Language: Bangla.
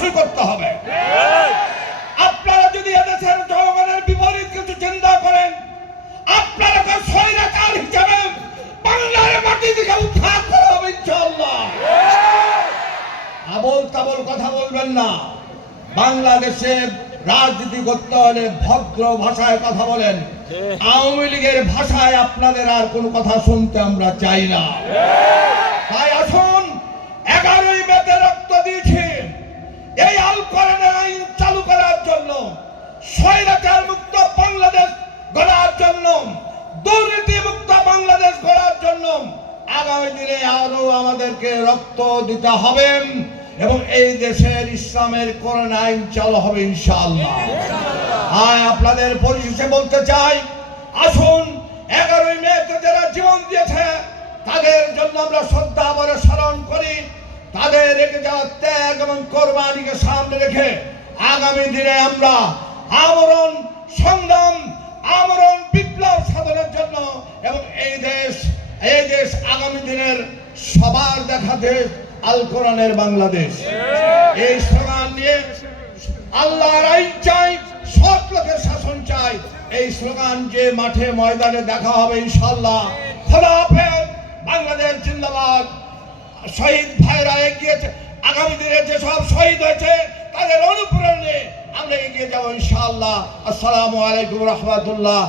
অবশ্যই করতে হবে। আপনারা যদি এদেশের জনগণের বিপরীত কিছু চিন্তা করেন, আপনারা স্বৈরাচার হিসেবে বাংলার মাটি থেকে করা হবে ইনশাআল্লাহ। আবল তাবল কথা বলবেন না। বাংলাদেশে রাজনীতি করতে হলে ভদ্র ভাষায় কথা বলেন। আওয়ামী লীগের ভাষায় আপনাদের আর কোনো কথা শুনতে আমরা চাই না। তাই আসুন গড়ার আগামী দিনে আরও আমাদেরকে রক্ত দিতে হবে এবং এই দেশের ইসলামের কোরআন আইন চালু হবে আপনাদের পরিশেষে বলতে চাই, আসুন এগারোই মেতে যারা জীবন দিয়েছে, তাদের জন্য আমরা শ্রদ্ধা ভরে স্মরণ করি। তাদের রেখে যাওয়া ত্যাগ এবং কোরবানিকে সামনে রেখে আগামী দিনে আমরা আমরণ, সংগ্রাম, আমরণ আগামী দিনের সবার দেখা দেশ আল কোরআনের বাংলাদেশ। এই স্লোগান নিয়ে আল্লাহর আইন চাই সৎ লোকের শাসন চাই এই স্লোগান যে মাঠে ময়দানে দেখা হবে ইনশাল্লাহ খোলা বাংলাদেশ জিন্দাবাদ। শহীদ ভাইরা এগিয়েছে আগামী দিনে যেসব শহীদ হয়েছে, তাদের অনুপ্রেরণে আমরা এগিয়ে যাব ইনশাআল্লাহ। আসসালামু আলাইকুম রহমতুল্লাহ।